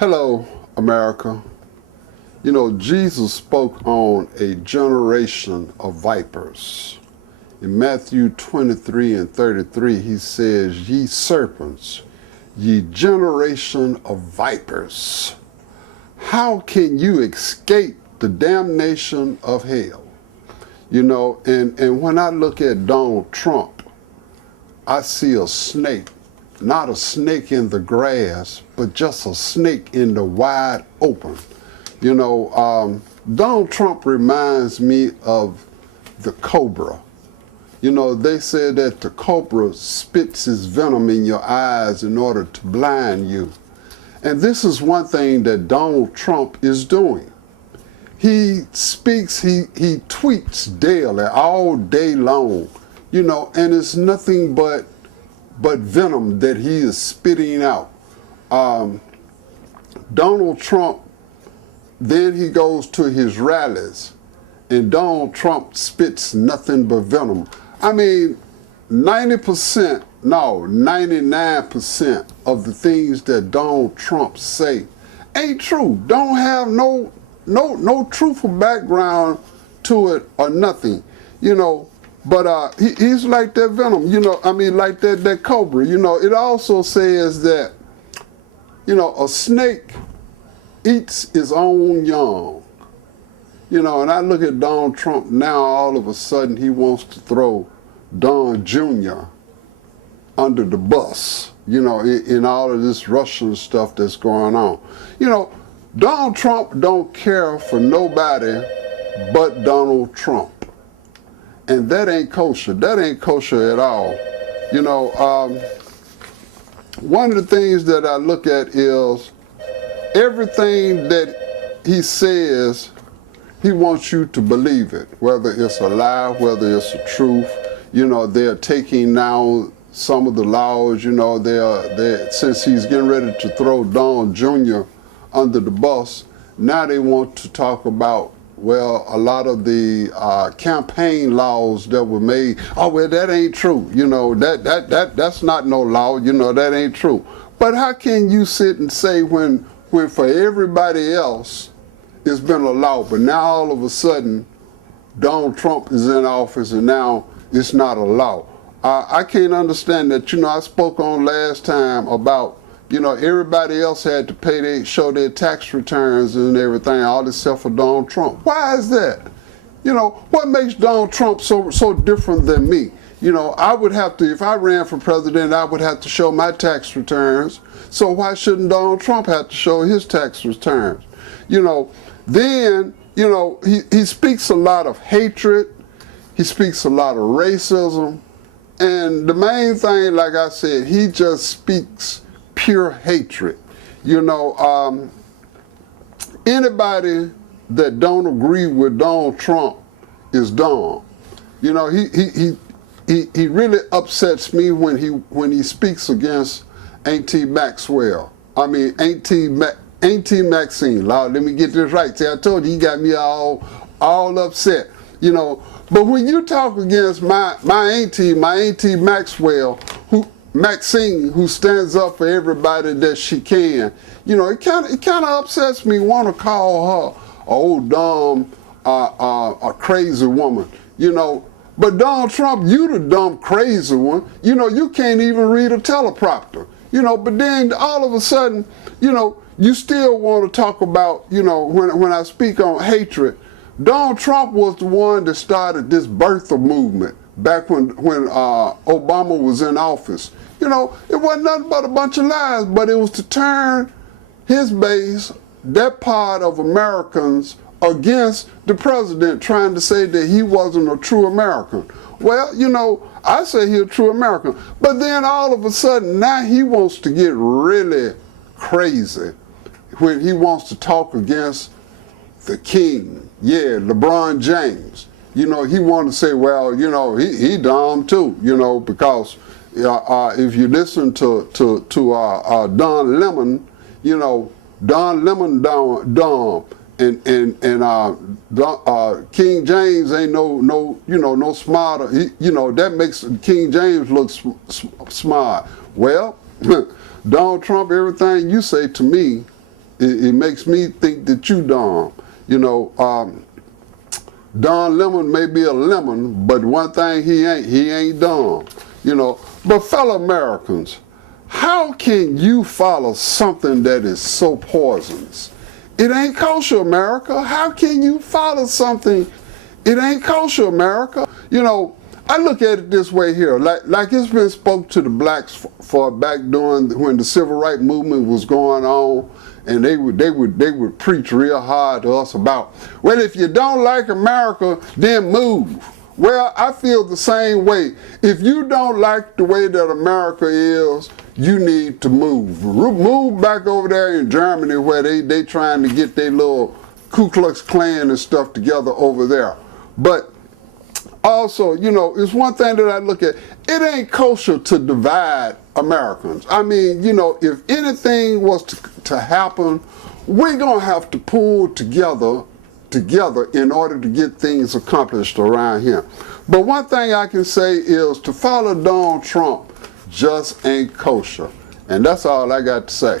Hello, America. You know, Jesus spoke on a generation of vipers. In Matthew 23 and 33, he says, "Ye serpents, ye generation of vipers, how can you escape the damnation of hell?" You know, and when I look at Donald Trump, I see a snake, not a snake in the grass, but just a snake in the wide open. You know, Donald Trump reminds me of the cobra. You know, they said that the cobra spits his venom in your eyes in order to blind you. And this is one thing that Donald Trump is doing. He speaks, he tweets daily, all day long, you know, and it's nothing but venom that he is spitting out. Donald Trump, then he goes to his rallies, and Donald Trump spits nothing but venom. I mean, 99% of the things that Donald Trump say ain't true. Don't have no truthful background to it or nothing, you know. But he's like that venom, you know, I mean, like that cobra. You know, it also says that, you know, a snake eats his own young. You know, and I look at Donald Trump now, all of a sudden he wants to throw Don Jr. under the bus, you know, in all of this Russian stuff that's going on. You know, Donald Trump don't care for nobody but Donald Trump. And that ain't kosher. That ain't kosher at all. You know, one of the things that I look at is everything that he says, he wants you to believe it, whether it's a lie, whether it's a truth. You know, they're taking now some of the laws, you know, since he's getting ready to throw Don Jr. under the bus, now they want to talk about, well, a lot of the campaign laws that were made. Oh, well, that ain't true. You know, that's not no law. You know, that ain't true. But how can you sit and say when for everybody else it's been a law, but now all of a sudden Donald Trump is in office and now it's not a law? I can't understand that. You know, I spoke on last time about, you know, everybody else had to show their tax returns and everything, all except for Donald Trump. Why is that? You know, what makes Donald Trump so different than me? You know, I would have to, if I ran for president, I would have to show my tax returns. So why shouldn't Donald Trump have to show his tax returns? You know, then, you know, he speaks a lot of hatred. He speaks a lot of racism. And the main thing, like I said, he just speaks pure hatred. You know, anybody that don't agree with Donald Trump is dumb. You know, he really upsets me when he speaks against Auntie Maxwell. I mean, Auntie Maxine. Lord, let me get this right. See, I told you, he got me all upset. You know, but when you talk against my auntie Maxwell, Maxine, who stands up for everybody that she can, you know, it kind of upsets me. Want to call her a old dumb, a crazy woman, you know. But Donald Trump, you the dumb crazy one. You know, you can't even read a teleprompter. You know, but then all of a sudden, you know, you still want to talk about, you know, when I speak on hatred. Donald Trump was the one that started this birther movement back when Obama was in office. You know, it wasn't nothing but a bunch of lies, but it was to turn his base, that part of Americans, against the president, trying to say that he wasn't a true American. Well, you know, I say he's a true American. But then all of a sudden, now he wants to get really crazy when he wants to talk against the king. Yeah, LeBron James. You know, he wanted to say, well, you know, he dumb too, you know, because if you listen to Don Lemon, you know, Don Lemon dumb, and King James ain't no smarter. You know, that makes King James look smart. Well, Donald Trump, everything you say to me It makes me think that you dumb. You know, Don Lemon may be a lemon, but one thing he ain't dumb. You know, but fellow Americans, how can you follow something that is so poisonous? It ain't kosher, America. How can you follow something? It ain't kosher, America. You know, I look at it this way here, like it's been spoke to the blacks for back during when the civil rights movement was going on, and they would preach real hard to us about, well, if you don't like America, then move. Well, I feel the same way. If you don't like the way that America is, you need to move. Move back over there in Germany where they trying to get their little Ku Klux Klan and stuff together over there. But also, you know, it's one thing that I look at. It ain't kosher to divide Americans. I mean, you know, if anything was to happen, we're going to have to pull together in order to get things accomplished around here. But one thing I can say is to follow Donald Trump just ain't kosher. And that's all I got to say.